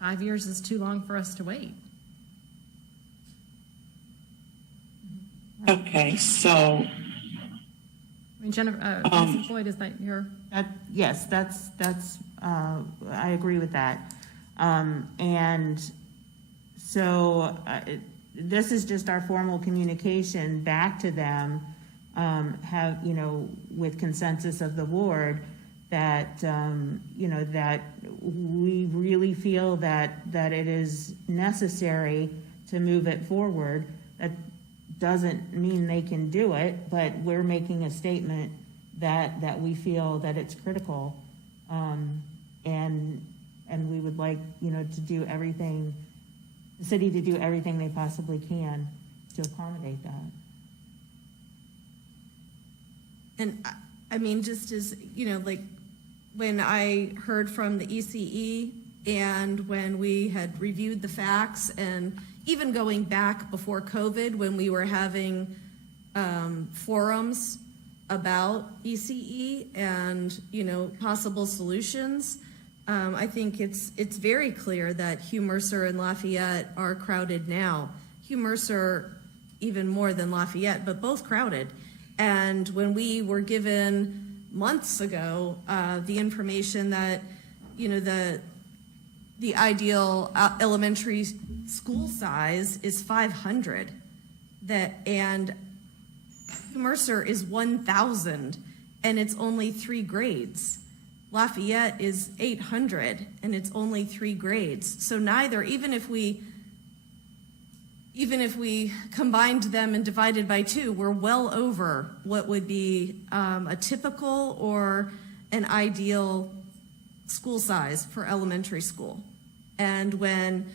5 years is too long for us to wait. Okay, so I mean, Jennifer, Mrs. Floyd, is that your? Yes, that's I agree with that. And so this is just our formal communication back to them, with consensus of the board that, that we really feel that it is necessary to move it forward. That doesn't mean they can do it, but we're making a statement that we feel that it's critical. And we would like, to do everything, the city to do everything they possibly can to accommodate that. And I mean, just as, like when I heard from the ECE and when we had reviewed the facts, and even going back before COVID when we were having forums about ECE and, possible solutions, I think it's very clear that Hugh Mercer and Lafayette are crowded now. Hugh Mercer even more than Lafayette, but both crowded. And when we were given months ago the information that, the ideal elementary school size is 500, and Mercer is 1,000, and it's only 3 grades. Lafayette is 800, and it's only 3 grades. So neither, even if we combined them and divided by 2, we're well over what would be a typical or an ideal school size for elementary school. And when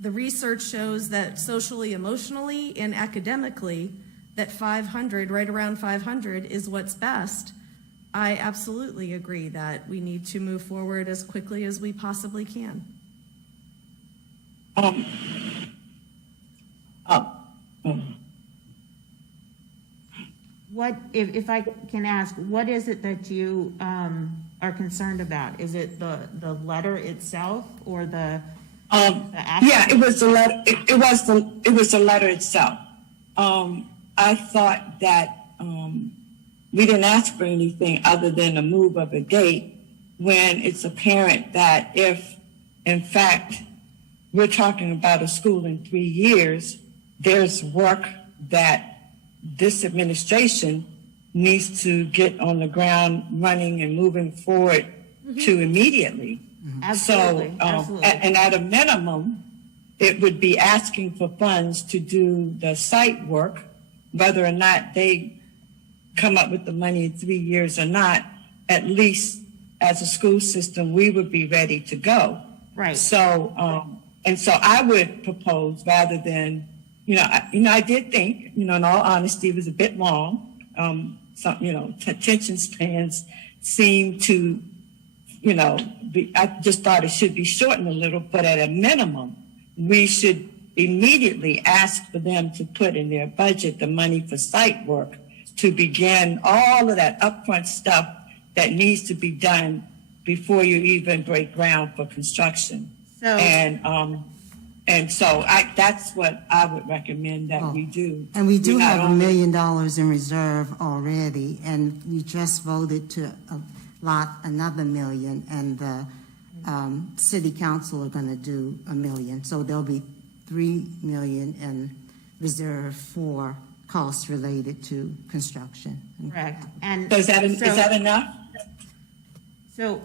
the research shows that socially, emotionally, and academically, that 500, right around 500 is what's best, I absolutely agree that we need to move forward as quickly as we possibly can. What, if I can ask, what is it that you are concerned about? Is it the letter itself or the yeah, it was the letter. It was the letter itself. I thought that we didn't ask for anything other than a move of a date when it's apparent that if, in fact, we're talking about a school in 3 years, there's work that this administration needs to get on the ground running and moving forward to immediately. Absolutely. So, Absolutely. And at a minimum, it would be asking for funds to do the site work, whether or not they come up with the money in 3 years or not. At least as a school system, we would be ready to go. Right. So, and so I would propose, rather than, I did think, in all honesty, it was a bit long. Attention spans seem to, I just thought it should be shortened a little, but at a minimum, we should immediately ask for them to put in their budget the money for site work to begin all of that upfront stuff that needs to be done before you even break ground for construction. So, and so that's what I would recommend that we do. And we do have $1 million in reserve already, and we just voted to allot another $1 million, and the city council are going to do $1 million. So there'll be $3 million in reserve for costs related to construction. correct. And So is that enough? So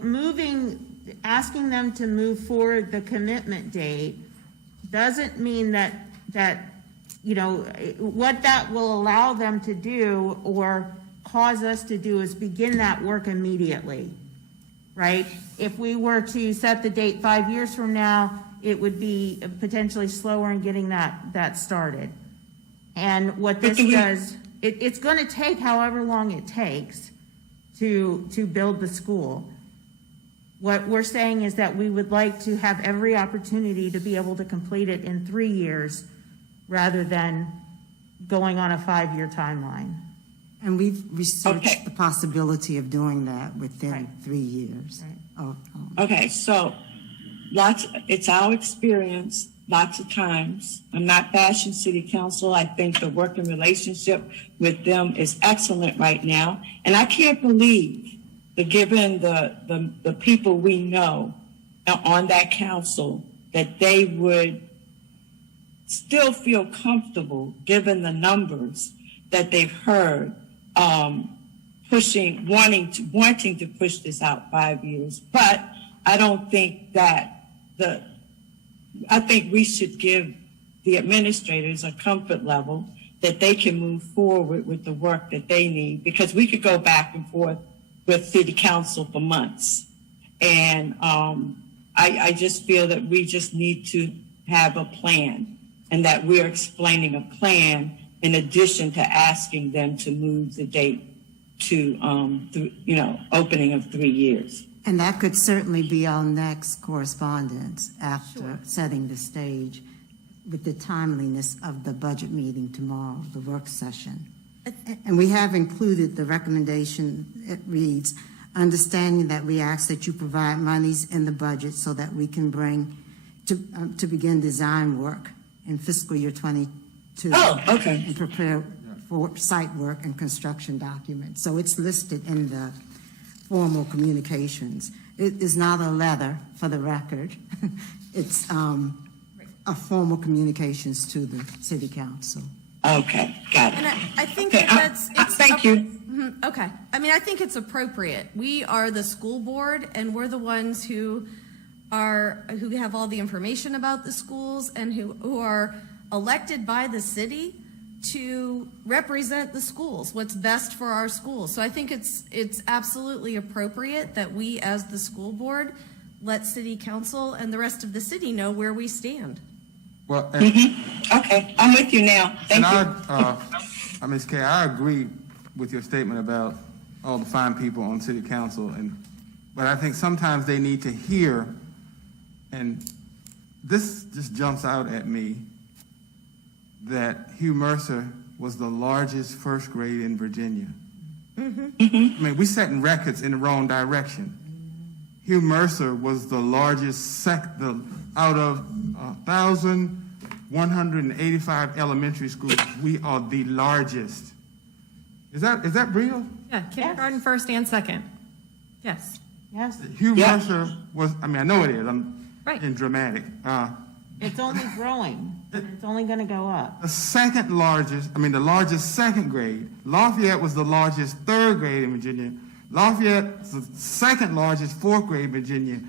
asking them to move forward the commitment date doesn't mean that what that will allow them to do or cause us to do is begin that work immediately, right? If we were to set the date 5 years from now, it would be potentially slower in getting that started. And what this does, it's going to take however long it takes to build the school. What we're saying is that we would like to have every opportunity to be able to complete it in 3 years rather than going on a 5-year timeline. And we've researched the possibility of doing that within 3 years. Right. Okay, so it's our experience lots of times. I'm not bashing city council. I think the working relationship with them is excellent right now. And I can't believe that given the people we know on that council, that they would still feel comfortable, given the numbers that they've heard, wanting to push this out 5 years. But I don't think that I think we should give the administrators a comfort level that they can move forward with the work that they need, because we could go back and forth with city council for months. And I just feel that we just need to have a plan, and that we're explaining a plan in addition to asking them to move the date to, opening of 3 years. And that could certainly be our next correspondence after setting the stage with the timeliness of the budget meeting tomorrow, the work session. And we have included the recommendation. It reads, understanding that we ask that you provide monies in the budget so that we can to begin design work in fiscal year 22. Oh, okay. And prepare for site work and construction documents. So it's listed in the formal communications. It is not a letter, for the record. It's a formal communications to the city council. Okay, got it. And I think Okay, it's thank you. Mhm, okay. I mean, I think it's appropriate. We are the school board, and we're the ones who have all the information about the schools, and who are elected by the city to represent the schools, what's best for our schools. So I think it's absolutely appropriate that we, as the school board, let city council and the rest of the city know where we stand. Well, Okay, I'm with you now. Thank you. Ms. Kay, I agree with your statement about all the fine people on city council, but I think sometimes they need to hear, and this just jumps out at me, that Hugh Mercer was the largest first grade in Virginia. I mean, we're setting records in the wrong direction. Hugh Mercer was the largest out of 1,185 elementary schools. We are the largest. Is that real? Yeah, kindergarten first and second. Yes. Yes, Hugh Yeah. Mercer was, I mean, I know it is. I'm Right. being dramatic. it's only growing. It's only going to go up. The largest second grade. Lafayette was the largest third grade in Virginia. Lafayette was the second largest fourth grade in Virginia,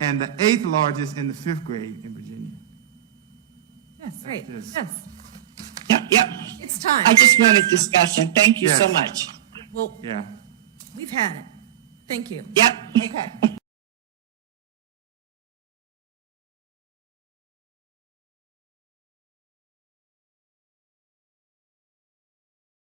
and the eighth largest in the fifth grade in Virginia. Yes. Right. Yes. Yes. Yep. It's time. I just wanted discussion. Thank you so Yes. much. Well, Yeah. we've had it. Thank you. Yep. Okay.